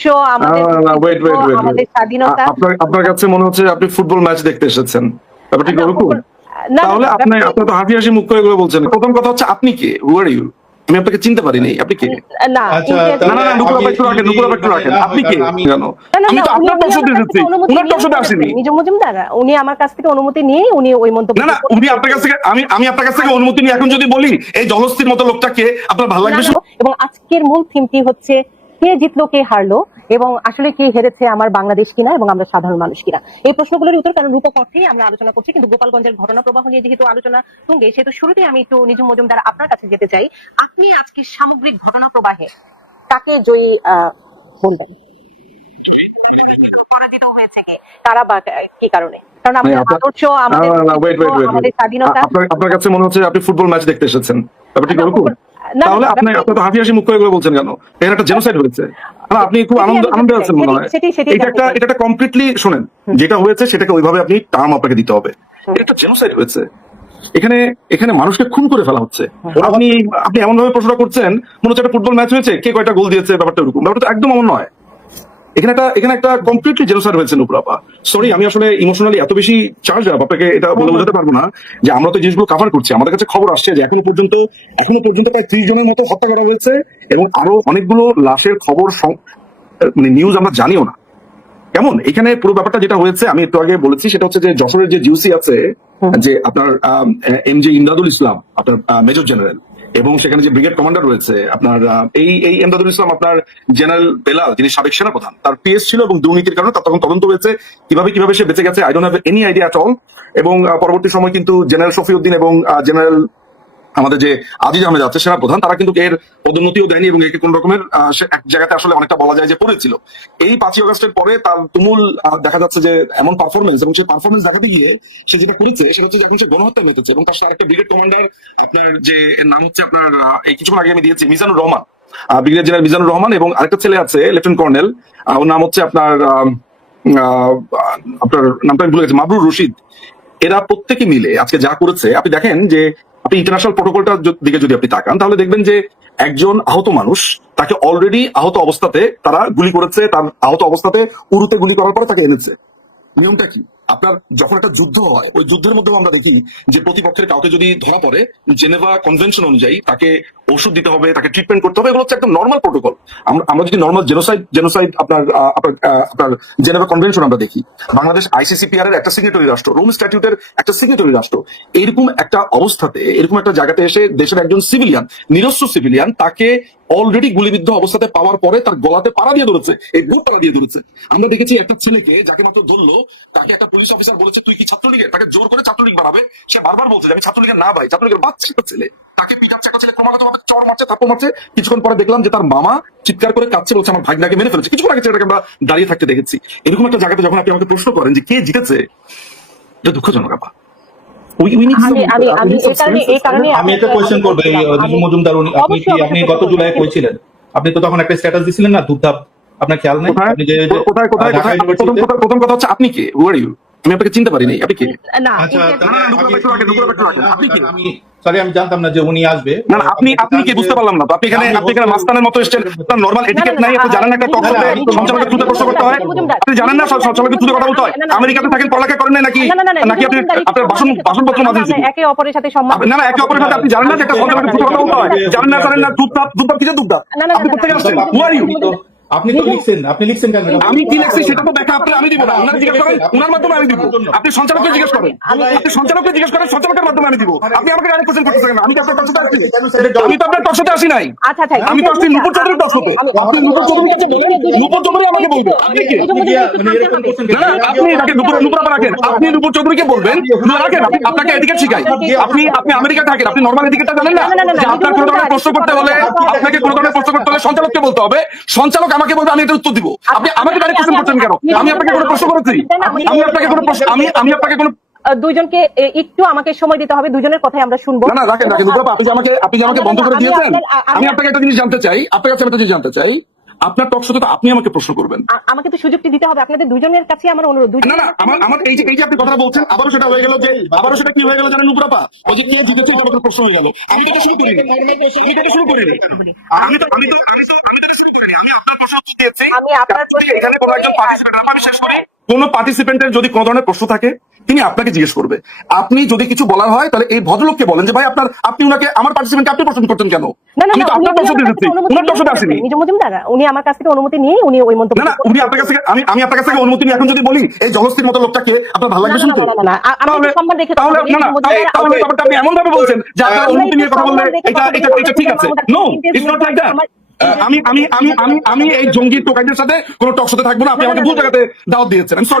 আদর্শ আমাদের wait wait wait স্বাধীনতা। আপনার আপনার কাছে মনে হচ্ছে আপনি ফুটবল ম্যাচ দেখতে এসেছেন। ব্যাপারটা ওরকম? না, তাহলে আপনি আপনি তো হাসি হাসি মুখ করে এগুলো বলছেন। প্রথম কথা হচ্ছে আপনি কে? হু আর ইউ আমি আপনাকে চিনতে পারিনি। আপনি কে? না আচ্ছা, না না একটু রাখেন একটু রাখেন। আপনি কে? জানো আমি তো আপনার উনার নিয়ে আসেনি। নিজু মজুমদার উনি আমার কাছ থেকে অনুমতি নিয়ে উনি ওই মন্তব্য না না উনি আপনার কাছ থেকে আমি আমি আপনার কাছ থেকে অনুমতি নিয়ে এখন যদি বলি এই জলস্থির মতো লোকটাকে আপনার ভালো লাগবে এবং আজকের মূল থিমটি হচ্ছে কে জিতলো কে হারলো এবং আসলে কে হেরেছে আমার বাংলাদেশ কিনা এবং আমরা সাধারণ মানুষ কিনা? এই প্রশ্নগুলোর উত্তর কারণ রূপক অর্থেই আমরা আলোচনা করছি কিন্তু গোপালগঞ্জের ঘটনা প্রবাহ নিয়ে যেহেতু আলোচনা তুঙ্গে সেহেতু শুরুতেই আমি একটু নিজুম মজুমদার আপনার কাছে যেতে চাই। আপনি আজকে সামগ্রিক ঘটনা প্রবাহে কাকে জয়ী আহ, বলবেন? পরাজিত হয়েছে কে? কারা বা কি কারণে? কারণ আমাদের আপনার- আদর্শ আমাদের. স্বাধীনতা। কাছে মনে হচ্ছে আপনি ফুটবল ম্যাচ দেখতে এসেছেন। ব্যাপারটা তাহলে আপনি আপনি তো হাসি হাসি মুখ করে বলছেন কেন? এখানে একটা জেনোসাইড হয়েছে। আপনি খুব আনন্দ আনন্দে আছেন মনে হয়। এটা একটা এটা একটা কমপ্লিটলি শোনেন যেটা হয়েছে সেটাকে ওইভাবে আপনি টার্ম আপনাকে দিতে হবে। এটা একটা জেনোসাইড হয়েছে। এখানে এখানে মানুষকে খুন করে ফেলা হচ্ছে। আপনি আপনি এমন ভাবে প্রশ্ন করছেন মনে হচ্ছে একটা ফুটবল ম্যাচ হয়েছে কে কয়টা গোল দিয়েছে ব্যাপারটা এরকম ব্যাপারটা একদম এমন নয়। এখানে একটা এখানে একটা কমপ্লিটলি জেনোসাইড হয়েছে নুপুরাপা সরি আমি আসলে ইমোশনালি এত বেশি চার্জ আপ আপনাকে এটা বলে বোঝাতে পারব না যে আমরা তো জিনিসগুলো কভার করছি। আমাদের কাছে খবর আসছে যে এখনও পর্যন্ত এখনও পর্যন্ত প্রায় ত্রিশ জনের মতো হত্যা করা হয়েছে এবং আরও অনেকগুলো লাশের খবর মানে নিউজ আমরা জানিও না। কেমন? এখানে পুরো ব্যাপারটা যেটা হয়েছে আমি একটু আগে বলেছি সেটা হচ্ছে যে যশোরের যে জিউসি আছে যে আপনার এম জে ইমদাদুল ইসলাম আপনার মেজর জেনারেল এবং সেখানে যে ব্রিগেড কমান্ডার রয়েছে, আপনার এই এই এমদাদুল ইসলাম, আপনার জেনারেল বেলাল, যিনি সাবেক সেনাপ্রধান, তার পিএস ছিল এবং দুর্নীতির কারণে তার তখন তদন্ত হয়েছে। কীভাবে কীভাবে সে বেঁচে গেছে I don't have any idea all এবং পরবর্তী সময় কিন্তু জেনারেল শফিউদ্দিন এবং জেনারেল আমাদের যে আজিজ আহমেদ আছে সেনা প্রধান, তারা কিন্তু এর পদোন্নতিও দেয়নি এবং একে কোন রকমের এক জায়গাতে আসলে অনেকটা বলা যায় যে পড়েছিল। এই পাঁচই অগস্টের পরে তার তুমুল দেখা যাচ্ছে যে এমন পারফরমেন্স এবং সেই পারফরমেন্স দেখাতে গিয়ে সে যেটা করেছে, সেটা হচ্ছে এখন সে গণহত্যা মেতেছে এবং তার সাথে একটা ব্রিগেড কমান্ডার আপনার যে নাম হচ্ছে আপনার এই কিছুক্ষণ আগে আমি দিয়েছি, মিজানুর রহমান। ব্রিগেড জেনারেল মিজানুর রহমান এবং আরেকটা ছেলে আছে লেফটেন্ট কর্নেল ওর নাম হচ্ছে আপনার আপনার, নামটা আমি ভুলে গেছি, মাবরুর রশিদ। এরা প্রত্যেকে মিলে আজকে যা করেছে, আপনি দেখেন যে আপনি ইন্টারন্যাশনাল প্রোটোকলটার দিকে যদি আপনি তাকান, তাহলে দেখবেন যে একজন আহত মানুষ তাকে অলরেডি আহত অবস্থাতে তারা গুলি করেছে, তার আহত অবস্থাতে উরুতে গুলি করার পরে তাকে এনেছে। নিয়মটা কি? আপনার যখন একটা যুদ্ধ হয়, ওই যুদ্ধের মধ্যেও আমরা দেখি যে প্রতিপক্ষের কাউকে যদি ধরা পড়ে, জেনেভা কনভেনশন অনুযায়ী তাকে ওষুধ দিতে হবে, তাকে ট্রিটমেন্ট করতে হবে, এগুলো হচ্ছে একদম নর্মাল প্রোটোকল আমরা যদি নর্মাল জেনোসাইড জেনোসাইড আপনার আপনার আপনার জেনেভা কনভেনশন আমরা দেখি, বাংলাদেশ আইসিসিপিআর এর একটা সিগনেটরি রাষ্ট্র রোম স্ট্যাটিউটের একটা সিগনেটরি রাষ্ট্র, এরকম একটা অবস্থাতে, এরকম একটা জায়গাতে এসে দেশের একজন সিভিলিয়ান নিরস্ত্র সিভিলিয়ান তাকে অলরেডি গুলিবিদ্ধ অবস্থাতে পাওয়ার পরে তার গলাতে পাড়া দিয়ে ধরেছে, এই বুক পাড়া দিয়ে ধরেছে। আমরা দেখেছি একটা ছেলেকে যাকে মাত্র ধরলো, তাকে একটা পুলিশ অফিসার বলেছে, তুই কি ছাত্রলীগের? তাকে জোর করে ছাত্রলীগ বানাবে। সে বারবার বলছে আমি ছাত্রলীগের না ভাই, ছাত্রলীগের বাচ্চা একটা ছেলে। তাকে পিটাচ্ছে একটা ছেলে ক্রমাগত ভাবে চড় মারছে, থাপ্পড় মারছে। কিছুক্ষণ পরে দেখলাম যে তার মামা চিৎকার করে কাচ্ছে বলছে, আমার ভাগনাকে মেরে ফেলেছে। কিছুক্ষণ আগে ছেলেটাকে আমরা দাঁড়িয়ে থাকতে দেখেছি। এরকম একটা জায়গাতে যখন আপনি আমাকে প্রশ্ন করেন যে, কে জিতেছে? এটা দুঃখজনক need আমি কোয়েশ্চেন করব মজুমদার আপনি গত জুলাই কইছিলেন আপনি তো তখন একটা স্ট্যাটাস দিছিলেন না দুধাপ আপনার খেয়াল নেই? কোথায়? কোথায় প্রথম কথা প্রথম কথা হচ্ছে আপনি কে? হু আর ইউ আমি আপনাকে চিনতে পারিনি আপনি কে না আচ্ছা ইংরেজি- তাহলে না, না, দুপুরে আমি- একটু রাখেন, দুপুরে একটু রাখেন। আপনি কি? সরি আমি জানতাম না যে উনি আসবে না না আপনি আপনি কি বুঝতে পারলাম না তো আপনি এখানে আপনি এখানে মাস্তানের মতো এসেছেন আপনার নর্মাল এটিকেট নাই আপনি জানেন না একটা টক শোতে সঞ্চালকের থ্রুতে প্রশ্ন করতে হয় আপনি জানেন না সঞ্চালকের থ্রুতে কথা বলতে হয় আমেরিকাতে থাকেন পড়ালেখা করেন না নাকি নাকি আপনি আপনার বাসন বাসনপত্র মাঝে একে অপরের সাথে সম্মান না না একে অপরের সাথে আপনি জানেন না যে একটা সঞ্চালকের থ্রুতে কথা বলতে হয় জানেন না জানেন না দুধ দুধ কিসের দুধ না, না, না, আপনি না, কোথেকে আসছেন হু আর ইউ আপনি তো- লিখছেন আপনি লিখছেন কেন? আমি কি লিখছি সেটা তো দেখা আমি দিব না জিজ্ঞেস করেন ওনার মাধ্যমে আমি দিব। আপনি সঞ্চালককে জিজ্ঞেস করেন। আপনি সঞ্চালককে জিজ্ঞেস করেন সঞ্চালকের মাধ্যমে আমি দিব। আপনি আমাকে ডাইরেক্ট কোশ্চেন করতে আমি কি আপনার টকশোতে আসছি। আমি তো আপনার টকশোতে আসি নাই। আচ্ছা আচ্ছা আমি তো আসছি নুপুর চৌধুরীর টকশোতে আপনি নুপুর চৌধুরীর কাছে বলেন নুপুর চৌধুরী আমাকে বলবে। আপনি কি? মানে না আপনি তাকে নুপুর নুপুর আপা রাখেন। আপনি নুপুর চৌধুরীকে বলবেন রাখেন আপনাকে এদিকে শিখাই। আপনি আপনি আমেরিকা থাকেন আপনি নর্মাল এদিকেটা জানেন না, যে আপনার কোনো ধরনের প্রশ্ন করতে হলে আপনাকে কোনো ধরনের প্রশ্ন করতে হলে সঞ্চালককে বলতে হবে। সঞ্চালক আমাকে বলবে আমি এটা উত্তর দিব। আপনি আমাকে ডাইরেক্ট কোশ্চেন করছেন কেন? আমি আপনাকে কোনো প্রশ্ন করেছি? আমি আপনাকে কোনো প্রশ্ন আমি আমি আপনাকে কোনো দুইজনকে একটু আমাকে সময় দিতে হবে দুজনের কথাই আমরা শুনব। না না রাখেন রাখেন আপনি আমাকে আপনি আমাকে বন্ধ করে দিয়েছেন আমি- আপনাকে একটা জিনিস জানতে চাই আপনার কাছে একটা জিনিস জানতে চাই। আপনার টক শোতে তো আপনি আমাকে প্রশ্ন করবেন। আমাকে তো সুযোগটি দিতে হবে। আপনাদের দুজনের কাছে আমার অনুরোধ না না আমার আমার এই যে এই যে আপনি কথাটা বলছেন আবারও সেটা হয়ে গেল যে আবারও সেটা কি হয়ে গেল জানেন নুপুরাপা ওই যে কে জিতেছে বড় করে প্রশ্ন হয়ে গেল। আমি তো শুরু করিনি। আমি তো শুরু করিনি। আমি তো আমি তো আমি তো আমি তো শুরু করিনি। আমি আপনার প্রশ্ন উত্তর দিয়েছি। আমি আপনার যদি এখানে কোনো একজন পার্টিসিপেন্ট আমি শেষ করি। কোন পার্টিসিপেন্টের যদি কোনো ধরনের প্রশ্ন থাকে তিনি আপনাকে জিজ্ঞেস করবে আপনি যদি কিছু বলার হয় তাহলে এই ভদ্রলোককে বলেন যে ভাই আপনার আপনি উনাকে আমার পার্টিসিপেন্টকে আপনি প্রশ্ন করতেন কেন আমি তো আপনার প্রশ্ন উনার প্রশ্ন আসেনি উনি আমার কাছ থেকে অনুমতি নিয়ে উনি ওই মন্তব্য না না উনি আপনার কাছ থেকে আমি আমি আপনার কাছ থেকে অনুমতি নিয়ে এখন যদি বলি এই জলস্থির মতো লোকটাকে আপনার ভালো লাগবে শুনতে না, না, আমি সম্মান রেখে তাহলে না না তাহলে ব্যাপারটা আপনি এমন ভাবে বলছেন যে আপনার অনুমতি নিয়ে কথা বললে এটা এটা এটা ঠিক আছে no it's not like that আমি আমি আমি আমি আমি এই জঙ্গি টোকাইদের সাথে কোনো টক সাথে থাকব না আপনি আমাকে ভুল জায়গাতে দাওয়াত দিয়েছেন সরি